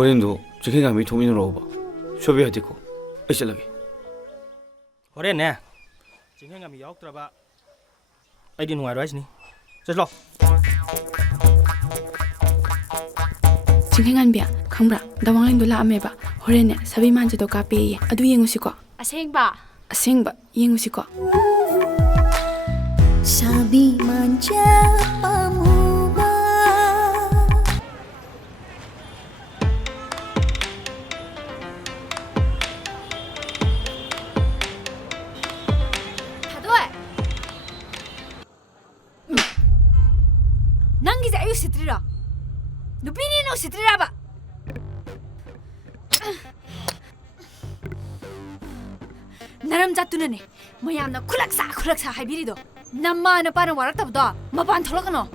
호렌도 지खे감이 도민으로 오바 쇼비야 되고 어쩔라게 호렌네 지खे감이 역들어봐 아이디 누가로 하시니 저로 징행한비야 강브라 다왕랭도 라메바 호렌네 사비만지도 카페에 아두 yengu시고 Asengba. 아생바 yengu시고 Sabi manja pamuba Hadoy. Nangi sa ayo sitrira. Nupini no sitrira ba. 나름 잡두는 애 뭐야 너 쿨락사 하이비리도 남마 나 빠는 와락다보다 마반 털어가노